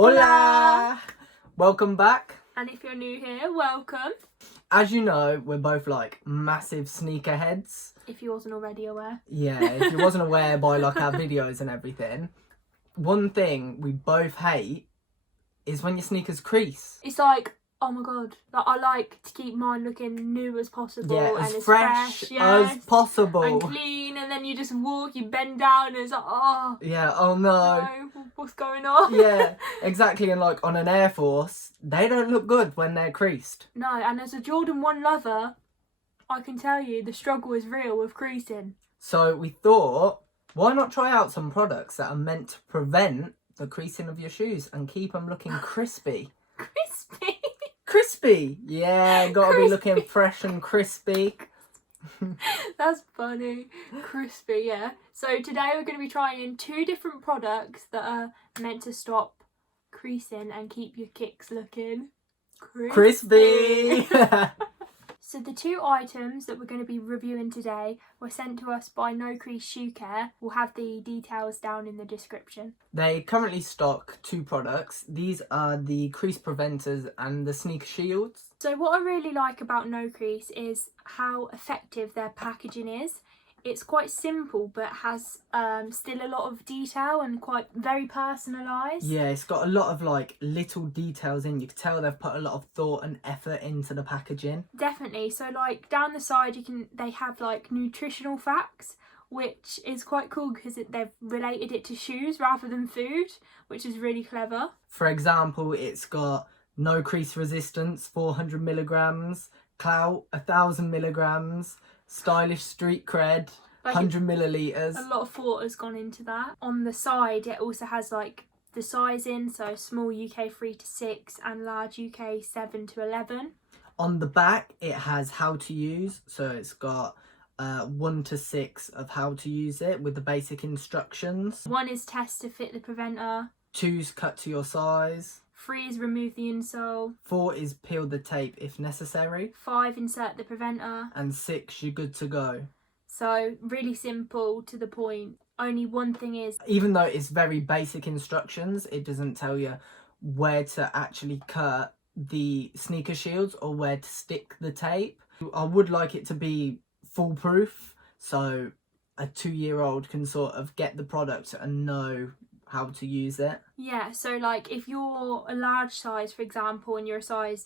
Hola! Welcome back. And if you're new here, welcome. As you know, we're both like massive sneakerheads. If you wasn't already aware. Yeah, if you wasn't aware by like our videos and everything. One thing we both hate is when your sneakers crease. It's like, oh my god, like, I like to keep mine looking new as possible. Yeah, and as as fresh yes, as possible. and clean, and then you just walk, you bend down, and it's like, oh. Yeah, oh no. What's going on? Yeah, exactly. And like on an Air Force, they don't look good when they're creased. No, and as a Jordan 1 lover, I can tell you the struggle is real with creasing. So we thought, why not try out some products that are meant to prevent the creasing of your shoes and keep them looking crispy. Crispy? Crispy! Yeah, gotta Crispy. be looking fresh and crispy. That's funny. Crispy, yeah. So today we're going to be trying 2 different products that are meant to stop creasing and keep your kicks looking Crispy! So the 2 items that we're going to be reviewing today were sent to us by No Crease Shoe Care. We'll have the details down in the description. They currently stock 2 products. These are the Crease Preventers and the Sneaker Shields. So what I really like about No Crease is how effective their packaging is. It's quite simple but has still a lot of detail and quite very personalised. Yeah, it's got a lot of like little details in. You can tell they've put a lot of thought and effort into the packaging. Definitely. So like down the side they have like nutritional facts, which is quite cool because they've related it to shoes rather than food, which is really clever. For example, it's got no crease resistance, 400 milligrams, clout, 1,000 milligrams, stylish street cred, Like 100 milliliters. A lot of thought has gone into that. On the side, it also has like the sizing, so small UK 3 to 6 and large UK 7 to 11. On the back, it has how to use, so it's got 1 to 6 of how to use it with the basic instructions. 1 is test to fit the preventer. 2's cut to your size. 3 is remove the insole. 4 is peel the tape if necessary. 5, insert the preventer. And 6, you're good to go. So really simple, to the point. Only one thing is, even though it's very basic instructions, it doesn't tell you where to actually cut the sneaker shields or where to stick the tape. I would like it to be foolproof, so a 2-year-old can sort of get the product and know how to use it. Yeah, so like if you're a large size, for example, and you're a size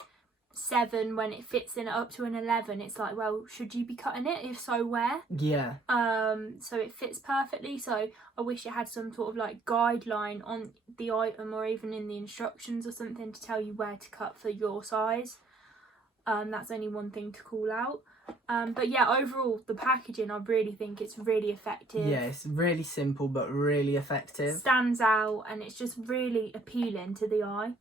7, when it fits in up to an 11, it's like, well, should you be cutting it? If so, where? Yeah. So it fits perfectly. So I wish it had some sort of like guideline on the item or even in the instructions or something to tell you where to cut for your size. That's only one thing to call out. But yeah, overall, the packaging, I really think it's really effective. Yeah, it's really simple but really effective. Stands out and it's just really appealing to the eye.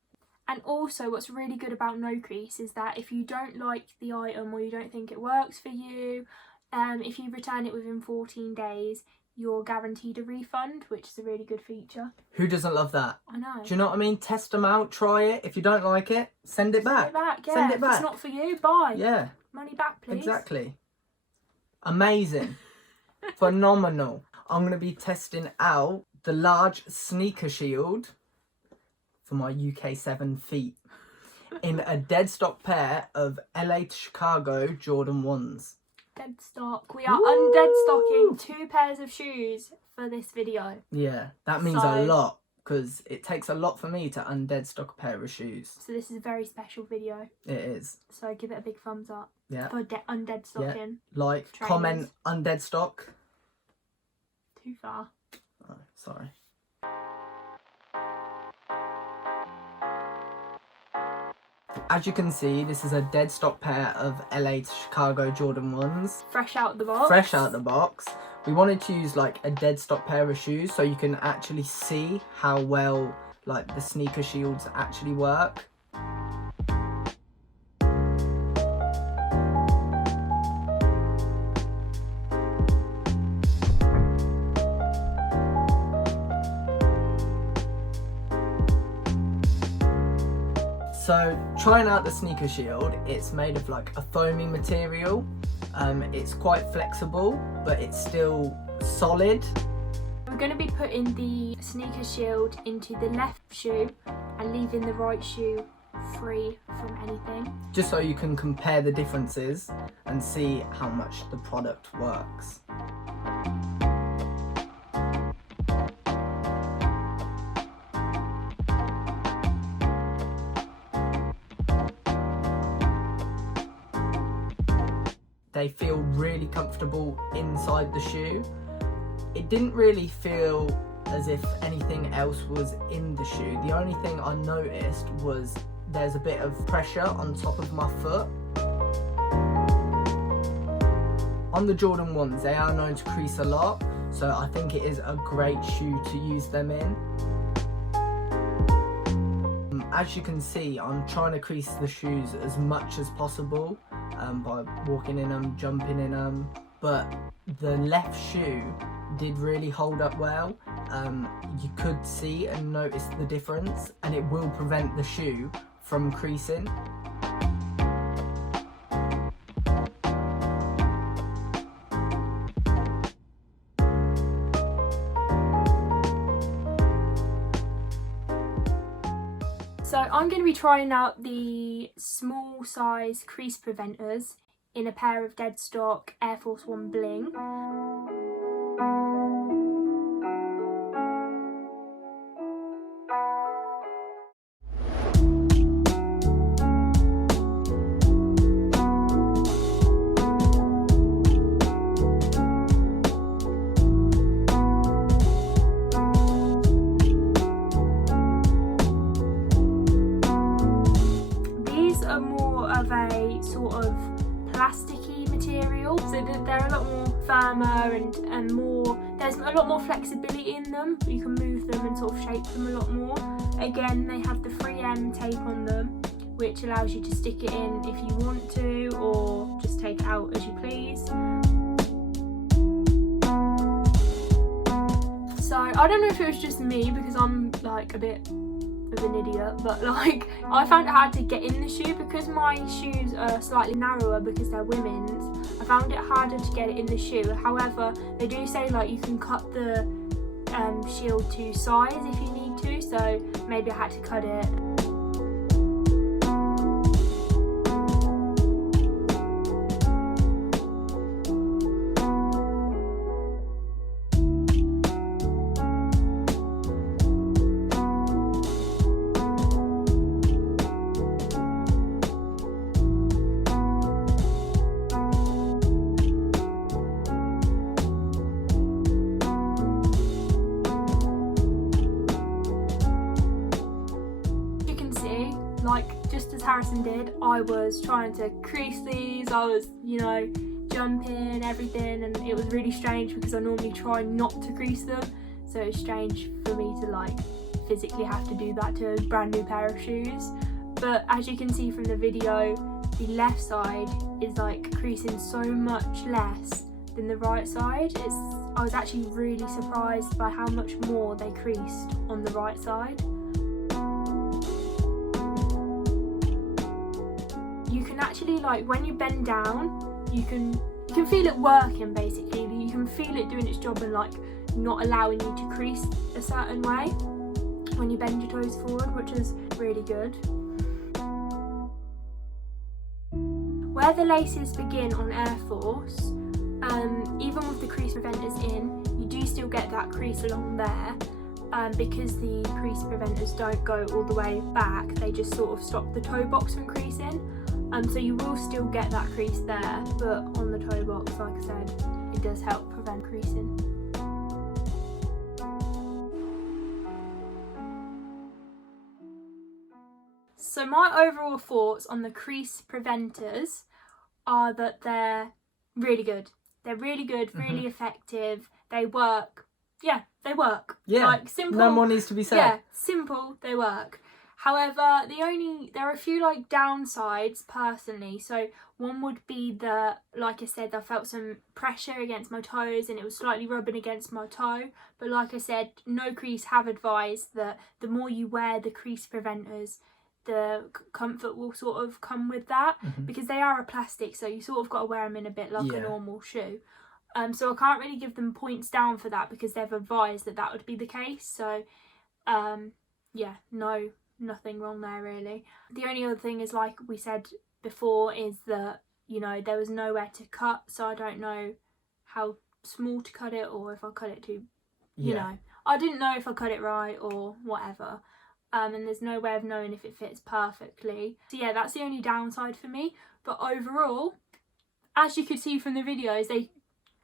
And also what's really good about No Crease is that if you don't like the item or you don't think it works for you, if you return it within 14 days, you're guaranteed a refund, which is a really good feature. Who doesn't love that? I know. Do you know what I mean? Test them out, try it. If you don't like it, send it back. Send it back, yeah. Send it If back. it's not for you, bye. Yeah. Money back, please. Exactly. Amazing. Phenomenal. I'm going to be testing out the large sneaker shield for my UK 7 feet in a dead stock pair of LA to Chicago Jordan 1s. Dead stock. We are undead stocking 2 pairs of shoes for this video. Yeah, that means a lot because it takes a lot for me to undead stock a pair of shoes. So this is a very special video. It is. So give it a big thumbs up. Yeah. For undead stocking. Like, Trainers. comment undead stock. Too far. Oh, sorry. As you can see, this is a dead stock pair of LA to Chicago Jordan 1s. Fresh out the box. Fresh out the box. We wanted to use like a dead stock pair of shoes so you can actually see how well like the sneaker shields actually work. So trying out the sneaker shield, it's made of like a foaming material. It's quite flexible, but it's still solid. We're going to be putting the sneaker shield into the left shoe and leaving the right shoe free from anything. Just so you can compare the differences and see how much the product works. They feel really comfortable inside the shoe. It didn't really feel as if anything else was in the shoe. The only thing I noticed was there's a bit of pressure on top of my foot. On the Jordan 1s, they are known to crease a lot, so I think it is a great shoe to use them in. As you can see, I'm trying to crease the shoes as much as possible by walking in them, jumping in them, but the left shoe did really hold up well. You could see and notice the difference, and it will prevent the shoe from creasing. So I'm going to be trying out the small size crease preventers in a pair of dead stock Air Force 1 bling. A sort of plasticky material, so that they're a lot more firmer and more, there's a lot more flexibility in them. You can move them and sort of shape them a lot more. Again, they have the 3M tape on them, which allows you to stick it in if you want to, or just take it out as you please. So I don't know if it was just me, because I'm like a bit of an idiot, but like I found it hard to get in the shoe because my shoes are slightly narrower because they're women's. I found it harder to get it in the shoe. However, they do say like you can cut the shield to size if you need to, so maybe I had to cut it. Like, just as Harrison did, I was trying to crease these, I was, you know, jumping, everything, and it was really strange because I normally try not to crease them, so it's strange for me to like physically have to do that to a brand new pair of shoes. But as you can see from the video, the left side is like creasing so much less than the right side. I was actually really surprised by how much more they creased on the right side. You can actually, like, when you bend down, you can feel it working basically. You can feel it doing its job and like not allowing you to crease a certain way when you bend your toes forward, which is really good. Where the laces begin on Air Force, even with the crease preventers in, you do still get that crease along there, because the crease preventers don't go all the way back, they just sort of stop the toe box from creasing. So you will still get that crease there, but on the toe box, like I said, it does help prevent creasing. So my overall thoughts on the crease preventers are that they're really good. They're really good, really effective. They work. Yeah, they work. Yeah, like simple. No more needs to be said. Yeah, simple. They work. However, there are a few like downsides personally. So one would be that, like I said, I felt some pressure against my toes and it was slightly rubbing against my toe. But like I said, No Crease have advised that the more you wear the crease preventers, the comfort will sort of come with that, because they are a plastic, so you sort of got to wear them in a bit like a normal shoe. So I can't really give them points down for that because they've advised that that would be the case. So yeah, nothing wrong there really. The only other thing is, like we said before, is that, you know, there was nowhere to cut, so I don't know how small to cut it, or if I cut it too, you know, I didn't know if I cut it right or whatever. And there's no way of knowing if it fits perfectly. So yeah, that's the only downside for me. But overall, as you could see from the videos, they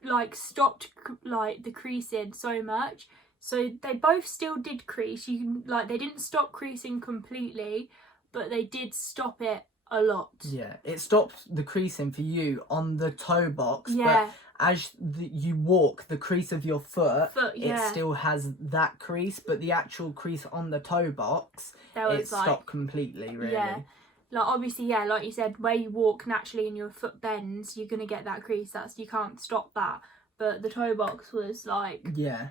like stopped like the creasing so much. So they both still did crease. You can, like, they didn't stop creasing completely, but they did stop it a lot. Yeah, it stops the creasing for you on the toe box, Yeah. but as you walk the crease of your foot, yeah, it still has that crease, but the actual crease on the toe box, it stopped completely, really. Yeah, like obviously, yeah, like you said, where you walk naturally and your foot bends, you're gonna get that crease. You can't stop that. But the toe box was like, yeah,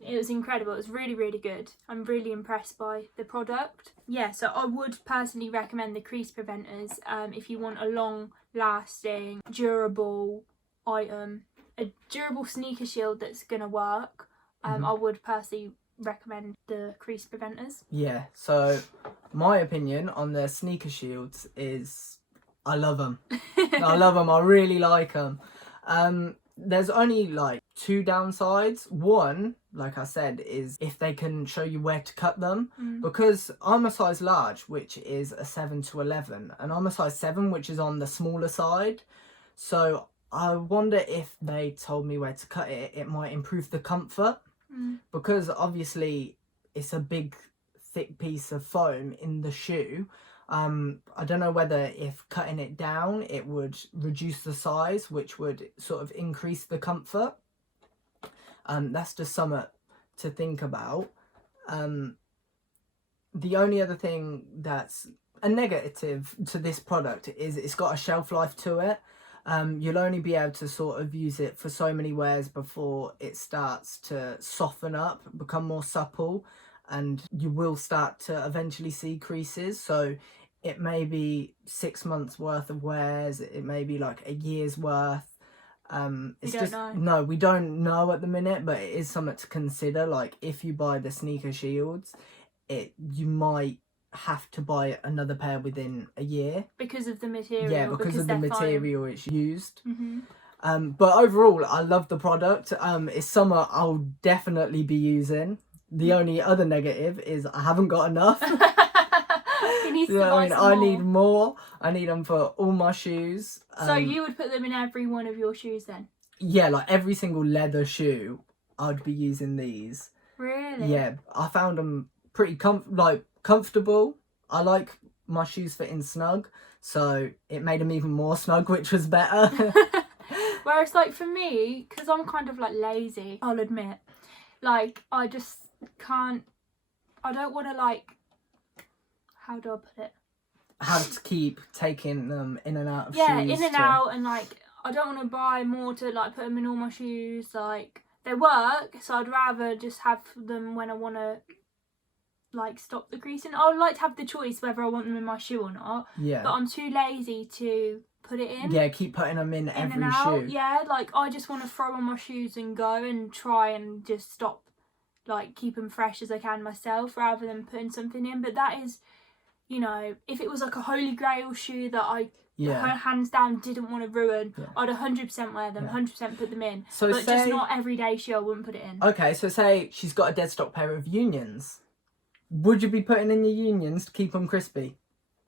it was incredible. It was really, really good. I'm really impressed by the product. Yeah, so I would personally recommend the Crease Preventers if you want a long-lasting, durable item, a durable sneaker shield that's going to work. I would personally recommend the Crease Preventers. Yeah, so my opinion on the sneaker shields is I love them. I love them. I really like them. There's only like two downsides. One, like I said, is if they can show you where to cut them, because I'm a size large, which is a 7 to 11, and I'm a size 7, which is on the smaller side. So I wonder if they told me where to cut it, it might improve the comfort, because obviously it's a big thick piece of foam in the shoe. I don't know whether if cutting it down it would reduce the size, which would sort of increase the comfort. That's just something to think about. The only other thing that's a negative to this product is it's got a shelf life to it. You'll only be able to sort of use it for so many wears before it starts to soften up, become more supple, and you will start to eventually see creases. So it may be 6 months worth of wears, it may be like a year's worth. No, we don't know at the minute, but it is something to consider. Like, if you buy the sneaker shields, you might have to buy another pair within a year because of the material. Yeah, because of the material it's used. Mm-hmm. But overall, I love the product. It's something I'll definitely be using. The only other negative is I haven't got enough. He needs to buy some more. I need more. I need them for all my shoes. So you would put them in every one of your shoes then? Yeah, like every single leather shoe, I'd be using these. Really? Yeah, I found them pretty comfortable. I like my shoes fitting snug, so it made them even more snug, which was better. Whereas, like, for me, because I'm kind of like lazy, I'll admit, like, I just can't, I don't want to, like, how do I put it? Have to keep taking them in and out of shoes. Yeah, in and out, and like, I don't want to buy more to like put them in all my shoes. Like, they work, so I'd rather just have them when I want to like stop the creasing. I would like to have the choice whether I want them in my shoe or not. Yeah. But I'm too lazy to put it in. Yeah, keep putting them in every and out. shoe. Yeah, like, I just want to throw on my shoes and go and try and just stop, like, keep them fresh as I can myself, rather than putting something in. But that is, you know, if it was like a holy grail shoe that I hands down didn't want to ruin, I'd 100% wear them, 100% put them in. So but just not everyday shoe, I wouldn't put it in. Okay, so say she's got a dead stock pair of Unions. Would you be putting in your Unions to keep them crispy?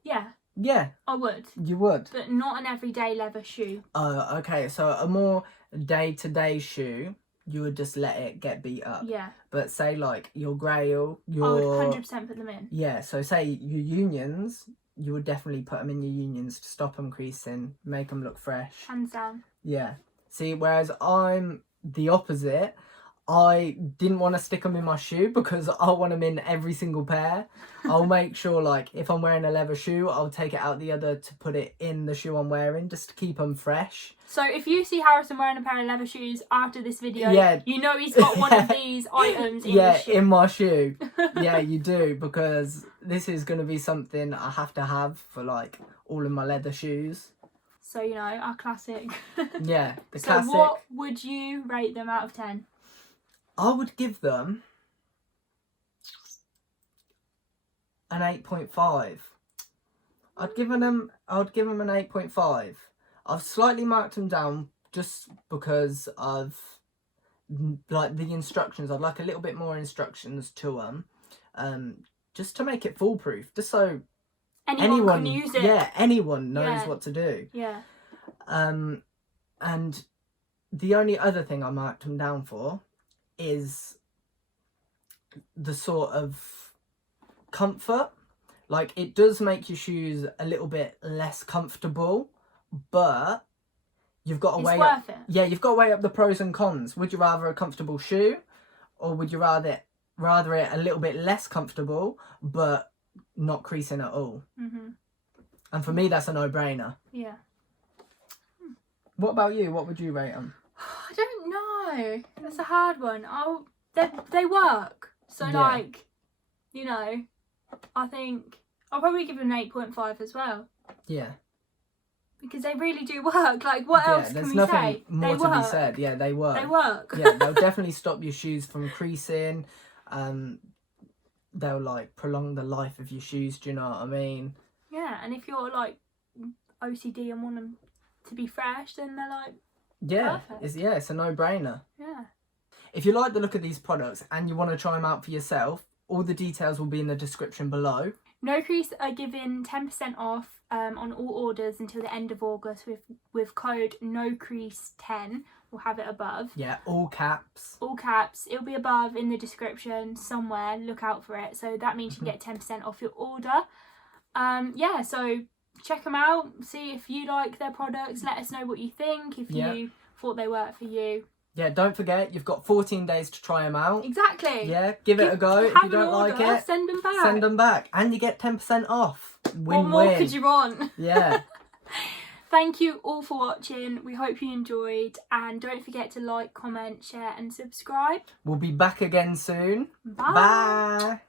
Yeah. Yeah. I would. You would? But not an everyday leather shoe. Oh, okay. So a more day-to-day shoe, you would just let it get beat up. Yeah. But say, like, your Grail, I would 100% put them in. Yeah, so say your Unions, you would definitely put them in your Unions to stop them creasing, make them look fresh. Hands down. Yeah. See, whereas I'm the opposite. I didn't want to stick them in my shoe because I want them in every single pair. I'll make sure, like, if I'm wearing a leather shoe, I'll take it out the other to put it in the shoe I'm wearing, just to keep them fresh. So if you see Harrison wearing a pair of leather shoes after this video, you know he's got one of these items in his shoe. In my shoe. Yeah, you do, because this is going to be something I have to have for, like, all of my leather shoes. So, you know, our classic. Yeah, the So classic. what would you rate them out of 10? I would give them an 8.5. I'd give them an 8.5. I've slightly marked them down just because of like the instructions. I'd like a little bit more instructions to them, just to make it foolproof, just so Anyone can use it. Yeah, anyone knows Yeah. what to do. Yeah. And the only other thing I marked them down for is the sort of comfort. Like, it does make your shoes a little bit less comfortable, but you've got to It's weigh worth up. it. Yeah, you've got to weigh up the pros and cons. Would you rather a comfortable shoe, or would you rather it a little bit less comfortable but not creasing at all? Mm-hmm. And for me, that's a no-brainer. Yeah. What about you? What would you rate them? I don't know. That's a hard one. They work. So, Yeah. like, you know, I think I'll probably give them an 8.5 as well. Yeah. Because they really do work. Like, what else there's can we nothing say? more They to work. be said. Yeah, they work. They work. Yeah, they'll definitely stop your shoes from creasing. They'll, like, prolong the life of your shoes. Do you know what I mean? Yeah, and if you're, like, OCD and want them to be fresh, then they're, like, Yeah, perfect. it's a no-brainer. Yeah. If you like the look of these products and you want to try them out for yourself, all the details will be in the description below. No Crease are giving 10% off on all orders until the end of August with code NOCREASE10. We'll have it above. Yeah, all caps. All caps. It'll be above in the description somewhere. Look out for it. So that means you can get 10% off your order. Yeah, so check them out. See if you like their products. Let us know what you think. If you thought they worked for you. Yeah, don't forget, you've got 14 days to try them out. Exactly. Yeah, give it a go. If you don't like it, send them back. Send them back. And you get 10% off. Win-win. What more could you want? Yeah. Thank you all for watching. We hope you enjoyed. And don't forget to like, comment, share and subscribe. We'll be back again soon. Bye. Bye.